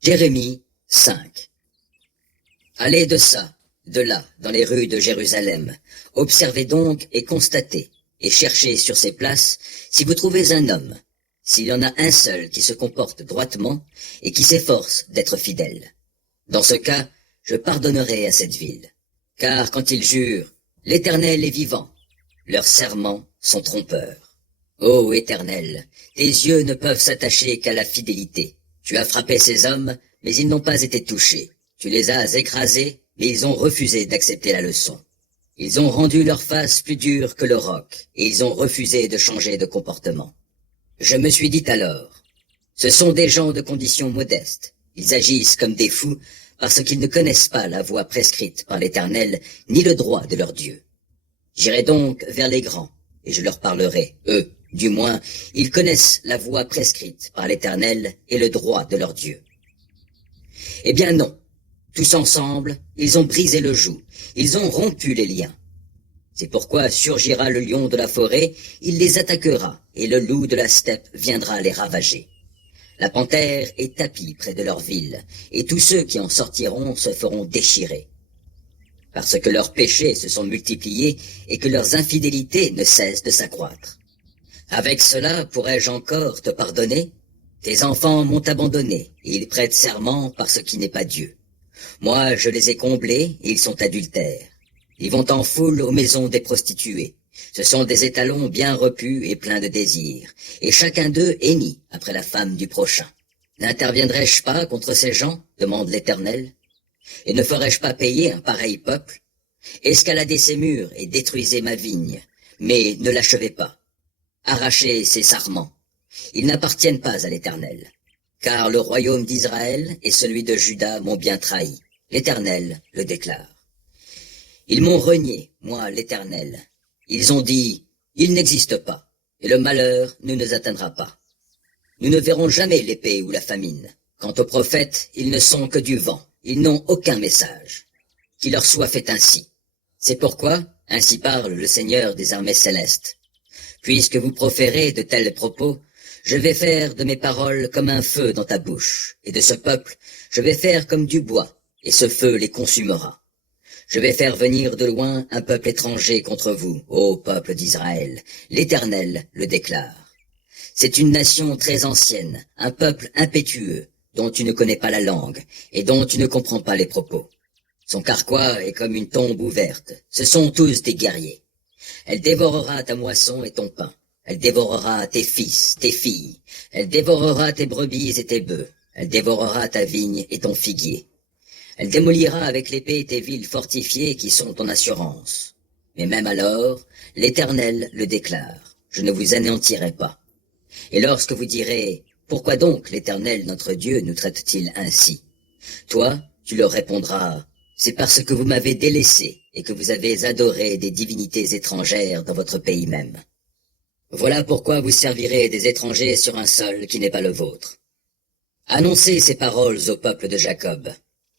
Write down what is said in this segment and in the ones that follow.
Jérémie 5. Allez de ça, de là, dans les rues de Jérusalem. Observez donc et constatez, et cherchez sur ces places si vous trouvez un homme, s'il y en a un seul qui se comporte droitement et qui s'efforce d'être fidèle. Dans ce cas, je pardonnerai à cette ville. Car quand ils jurent, l'Éternel est vivant, leurs serments sont trompeurs. Ô Éternel, tes yeux ne peuvent s'attacher qu'à la fidélité. Tu as frappé ces hommes, mais ils n'ont pas été touchés. Tu les as écrasés, mais ils ont refusé d'accepter la leçon. Ils ont rendu leur face plus dure que le roc, et ils ont refusé de changer de comportement. Je me suis dit alors, ce sont des gens de condition modeste. Ils agissent comme des fous parce qu'ils ne connaissent pas la voie prescrite par l'Éternel, ni le droit de leur Dieu. J'irai donc vers les grands, et je leur parlerai, eux. Du moins, ils connaissent la voie prescrite par l'Éternel et le droit de leur Dieu. Eh bien non, tous ensemble, ils ont brisé le joug, ils ont rompu les liens. C'est pourquoi surgira le lion de la forêt, il les attaquera, et le loup de la steppe viendra les ravager. La panthère est tapie près de leur ville, et tous ceux qui en sortiront se feront déchirer. Parce que leurs péchés se sont multipliés et que leurs infidélités ne cessent de s'accroître. Avec cela, pourrais-je encore te pardonner? Tes enfants m'ont abandonné, et ils prêtent serment par ce qui n'est pas Dieu. Moi, je les ai comblés, et ils sont adultères. Ils vont en foule aux maisons des prostituées. Ce sont des étalons bien repus et pleins de désirs, et chacun d'eux hennit après la femme du prochain. N'interviendrai-je pas contre ces gens? Demande l'Éternel. Et ne ferai-je pas payer un pareil peuple? Escaladez ces murs et détruisez ma vigne, mais ne l'achevez pas. Arrachez ces sarments. Ils n'appartiennent pas à l'Éternel. Car le royaume d'Israël et celui de Juda m'ont bien trahi. L'Éternel le déclare. Ils m'ont renié, moi l'Éternel. Ils ont dit, il n'existe pas, et le malheur ne nous atteindra pas. Nous ne verrons jamais l'épée ou la famine. Quant aux prophètes, ils ne sont que du vent. Ils n'ont aucun message. Qu'il leur soit fait ainsi. C'est pourquoi, ainsi parle le Seigneur des armées célestes. Puisque vous proférez de tels propos, je vais faire de mes paroles comme un feu dans ta bouche, et de ce peuple, je vais faire comme du bois, et ce feu les consumera. Je vais faire venir de loin un peuple étranger contre vous, ô peuple d'Israël. L'Éternel le déclare. C'est une nation très ancienne, un peuple impétueux, dont tu ne connais pas la langue, et dont tu ne comprends pas les propos. Son carquois est comme une tombe ouverte, ce sont tous des guerriers. Elle dévorera ta moisson et ton pain. Elle dévorera tes fils, tes filles. Elle dévorera tes brebis et tes bœufs. Elle dévorera ta vigne et ton figuier. Elle démolira avec l'épée tes villes fortifiées qui sont ton assurance. Mais même alors, l'Éternel le déclare. Je ne vous anéantirai pas. Et lorsque vous direz, pourquoi donc l'Éternel notre Dieu nous traite-t-il ainsi? Toi, tu leur répondras, c'est parce que vous m'avez délaissé et que vous avez adoré des divinités étrangères dans votre pays même. Voilà pourquoi vous servirez des étrangers sur un sol qui n'est pas le vôtre. Annoncez ces paroles au peuple de Jacob.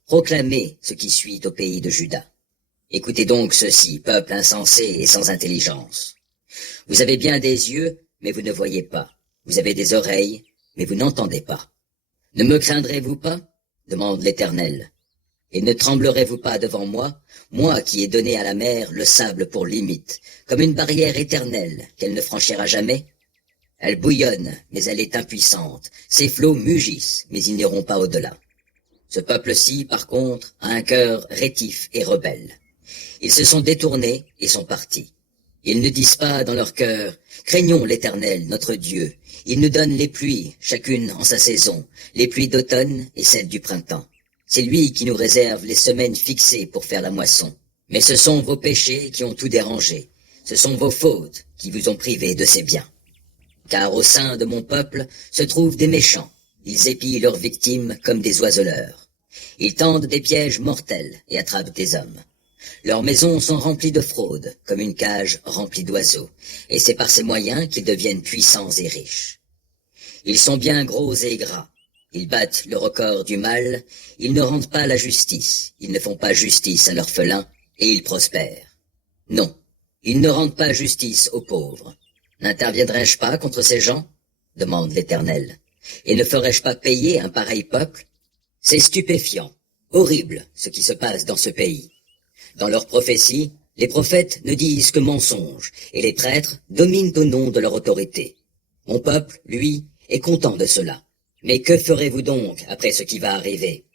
Proclamez ce qui suit au pays de Juda. Écoutez donc ceci, peuple insensé et sans intelligence. Vous avez bien des yeux, mais vous ne voyez pas. Vous avez des oreilles, mais vous n'entendez pas. Ne me craindrez-vous pas? Demande l'Éternel. Et ne tremblerez-vous pas devant moi, moi qui ai donné à la mer le sable pour limite, comme une barrière éternelle qu'elle ne franchira jamais? Elle bouillonne, mais elle est impuissante. Ses flots mugissent, mais ils n'iront pas au-delà. Ce peuple-ci, par contre, a un cœur rétif et rebelle. Ils se sont détournés et sont partis. Ils ne disent pas dans leur cœur, craignons l'Éternel, notre Dieu. Il nous donne les pluies, chacune en sa saison, les pluies d'automne et celles du printemps. C'est lui qui nous réserve les semaines fixées pour faire la moisson. Mais ce sont vos péchés qui ont tout dérangé. Ce sont vos fautes qui vous ont privé de ces biens. Car au sein de mon peuple se trouvent des méchants. Ils épient leurs victimes comme des oiseleurs. Ils tendent des pièges mortels et attrapent des hommes. Leurs maisons sont remplies de fraude, comme une cage remplie d'oiseaux, et c'est par ces moyens qu'ils deviennent puissants et riches. Ils sont bien gros et gras. Ils battent le record du mal, ils ne rendent pas la justice, ils ne font pas justice à l'orphelin, et ils prospèrent. Non, ils ne rendent pas justice aux pauvres. N'interviendrai-je pas contre ces gens? Demande l'Éternel. Et ne ferai-je pas payer un pareil peuple? C'est stupéfiant, horrible ce qui se passe dans ce pays. Dans leurs prophéties, les prophètes ne disent que mensonges, et les prêtres dominent au nom de leur autorité. Mon peuple, lui, est content de cela. Mais que ferez-vous donc après ce qui va arriver?